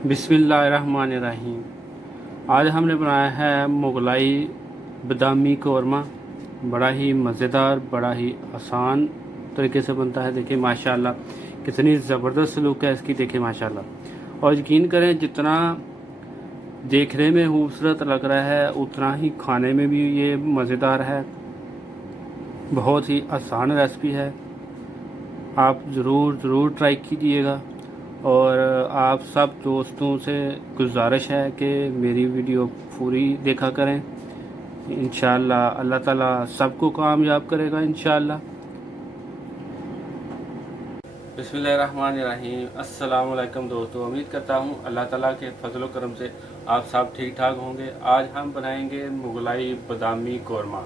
बिस्मिल्लाहिर्रहमानिर्रहीम। आज हमने बनाया है मुगलाई बादामी कौरमा। बड़ा ही मज़ेदार, बड़ा ही आसान तरीके से बनता है। देखिए माशाल्लाह कितनी ज़बरदस्त लुक है इसकी। देखिए माशाल्लाह, और यकीन करें जितना देखने में खूबसूरत लग रहा है उतना ही खाने में भी ये मज़ेदार है। बहुत ही आसान रेसिपी है, आप ज़रूर ट्राई कीजिएगा। और आप सब दोस्तों से गुजारिश है कि मेरी वीडियो पूरी देखा करें। इंशाअल्लाह अल्लाह ताला सबको कामयाब करेगा इंशाअल्लाह। बिस्मिल्लाहिर्रहमानिर्रहीम। अस्सलाम वालेकुम दोस्तों, उम्मीद करता हूँ अल्लाह ताला के फजल करम से आप सब ठीक ठाक होंगे। आज हम बनाएंगे मुगलाई बादामी कौरमा।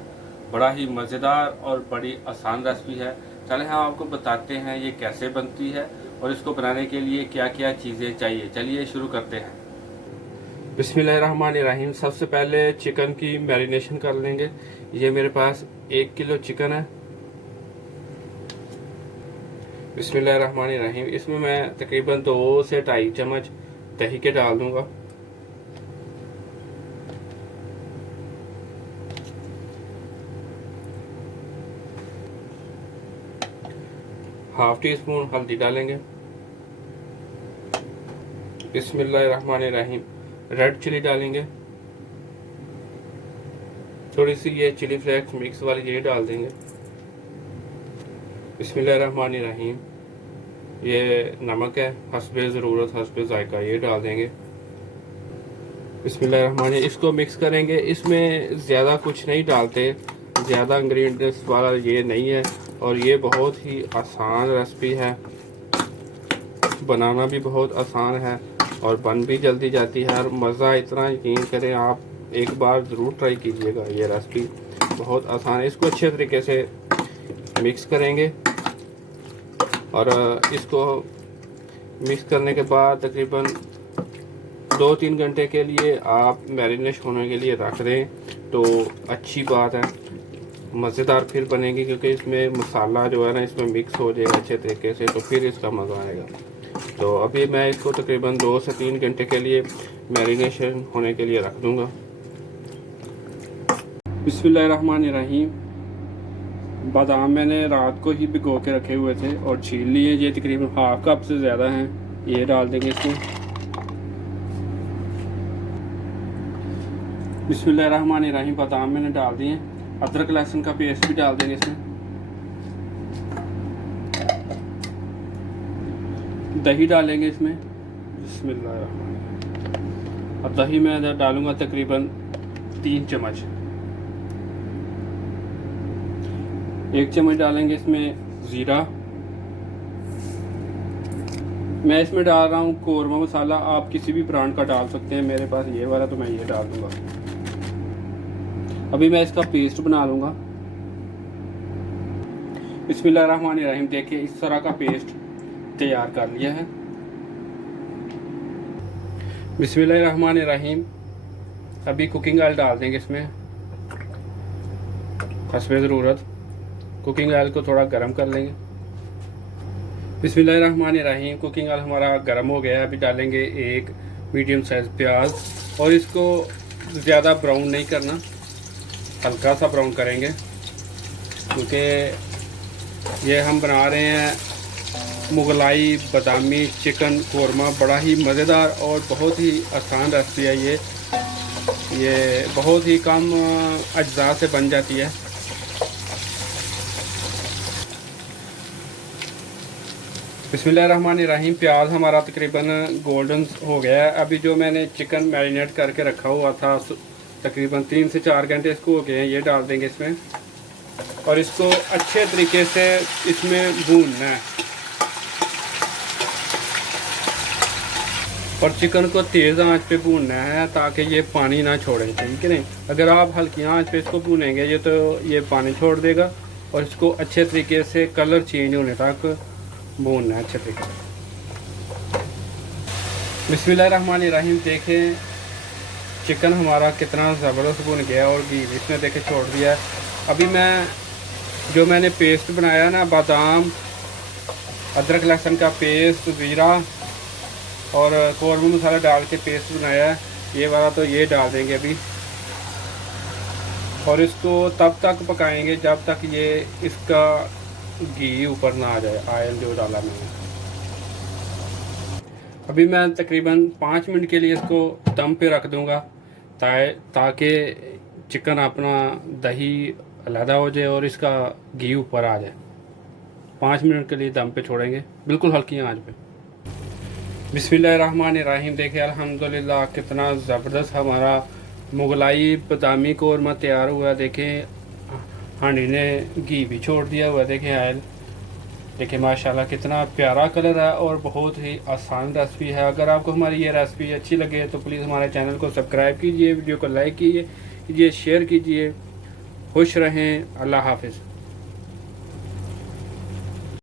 बड़ा ही मज़ेदार और बड़ी आसान रेसिपी है। चलें हम आपको बताते हैं ये कैसे बनती है और इसको बनाने के लिए क्या क्या चीज़ें चाहिए। चलिए शुरू करते हैं। बिस्मिल्लाहिर्रहमानिर्रहीम। सबसे पहले चिकन की मैरिनेशन कर लेंगे। ये मेरे पास 1 किलो चिकन है। बिस्मिल्लाहिर्रहमानिर्रहीम। इसमें मैं तकरीबन 2 से 2.5 चम्मच दही के डाल दूंगा। ½ टी स्पून हल्दी डालेंगे। बिस्मिल्लाहिर्रहमानिर्रहीम। रेड चिली डालेंगे। थोड़ी सी ये चिली फ्लेक्स मिक्स वाली ये डाल देंगे। बिस्मिल्लाहिर्रहमानिर्रहीम। ये नमक है हस्बे ज़रूरत, हस्बे जायका, ये डाल देंगे। बिस्मिल्लाहिर्रहमानिर्रहीम। इसको मिक्स करेंगे। इसमें ज़्यादा कुछ नहीं डालते, ज़्यादा इंग्रेडिएंट्स वाला ये नहीं है और ये बहुत ही आसान रेसिपी है। बनाना भी बहुत आसान है और बन भी जल्दी जाती है और मज़ा इतना, यकीन करें आप एक बार ज़रूर ट्राई कीजिएगा। ये रेसिपी बहुत आसान है। इसको अच्छे तरीके से मिक्स करेंगे और इसको मिक्स करने के बाद तकरीबन 2-3 घंटे के लिए आप मैरिनेट होने के लिए रख दें तो अच्छी बात है, मज़ेदार फिर बनेगी, क्योंकि इसमें मसाला जो है ना इसमें मिक्स हो जाएगा अच्छे तरीके से, तो फिर इसका मज़ा आएगा। तो अभी मैं इसको तकरीबन 2 से 3 घंटे के लिए मैरिनेशन होने के लिए रख दूँगा। बिस्मिल्लाहिर्रहमानिर्रहीम। बादाम मैंने रात को ही भिगो के रखे हुए थे और छील लिए। ये तकरीबन ½ कप से ज़्यादा हैं। ये डाल देंगे इसमें। बिस्मिल्लाहिर्रहमानिर्रहीम। बादाम मैंने डाल दिए। अदरक लहसुन का पेस्ट भी डाल देंगे इसमें। दही डालेंगे इसमें। बिस्मिल्लाहिर्रहमानिर्रहीम। अब दही मैं डालूंगा तकरीबन 3 चम्मच। 1 चम्मच डालेंगे इसमें ज़ीरा। मैं इसमें डाल रहा हूँ कौरमा मसाला, आप किसी भी ब्रांड का डाल सकते हैं, मेरे पास ये वाला तो मैं ये डाल दूंगा। अभी मैं इसका पेस्ट बना लूँगा। बिस्मिल्लाहिर्रहमानिर्रहीम। देखिए इस तरह का पेस्ट तैयार कर लिया है। बिस्मिल्लाहिर्रहमानिर्रहीम। अभी कुकिंग ऑयल डाल देंगे इसमें हस्बे ज़रूरत। कुकिंग ऑयल को थोड़ा गर्म कर लेंगे। बिस्मिल्लाहिर्रहमानिर्रहीम। कुकिंग ऑयल हमारा गर्म हो गया है। अभी डालेंगे 1 मीडियम साइज़ प्याज और इसको ज़्यादा ब्राउन नहीं करना, हल्का सा ब्राउन करेंगे, क्योंकि ये हम बना रहे हैं मुगलाई बादामी चिकन कौरमा। बड़ा ही मज़ेदार और बहुत ही आसान रेसिपी है ये बहुत ही कम अज्जा से बन जाती है। बिस्मिल्लाहिर्रहमानिर्रहीम। प्याज हमारा तकरीबन गोल्डन हो गया है। अभी जो मैंने चिकन मैरिनेट करके रखा हुआ था तकरीबन 3 से 4 घंटे इसको हो गए हैं, ये डाल देंगे इसमें और इसको अच्छे तरीके से इसमें भूनना है और चिकन को तेज़ आंच पे भूनना है ताकि ये पानी ना छोड़े, ठीक है नहीं। अगर आप हल्की आंच पे इसको भूनेंगे ये पानी छोड़ देगा और इसको अच्छे तरीके से कलर चेंज होने तक भूनना है अच्छे तरीके से। बिस्मिल्लाहिर्रहमानिर्रहीम। देखें चिकन हमारा कितना ज़बरदस्त भुन गया और घी इसने देखे छोड़ दिया है। अभी मैंने पेस्ट बनाया ना, बादाम, अदरक लहसुन का पेस्ट, ज़ीरा और कौरमा मसाला डाल के पेस्ट बनाया है ये वाला, तो ये डाल देंगे अभी। और इसको तब तक पकाएंगे जब तक ये इसका घी ऊपर ना आ जाए, ऑयल जो डाला मैंने। अभी मैं तकरीबन 5 मिनट के लिए इसको दम पे रख दूंगा ताकि चिकन अपना दही अलहदा हो जाए और इसका घी ऊपर आ जाए। 5 मिनट के लिए दम पे छोड़ेंगे, बिल्कुल हल्की आंच पे। बिस्मिल्लाहिर्रहमानिर्रहीम। देखिए अल्हम्दुलिल्लाह कितना ज़बरदस्त हमारा मुगलाई बादामी कौरमा तैयार हुआ। देखें हांडी ने घी भी छोड़ दिया हुआ, देखें ऑयल। देखिए माशाल्लाह कितना प्यारा कलर है और बहुत ही आसान रेसिपी है। अगर आपको हमारी ये रेसिपी अच्छी लगे तो प्लीज़ हमारे चैनल को सब्सक्राइब कीजिए, वीडियो को लाइक कीजिए, शेयर कीजिए। खुश रहें। अल्लाह हाफिज़।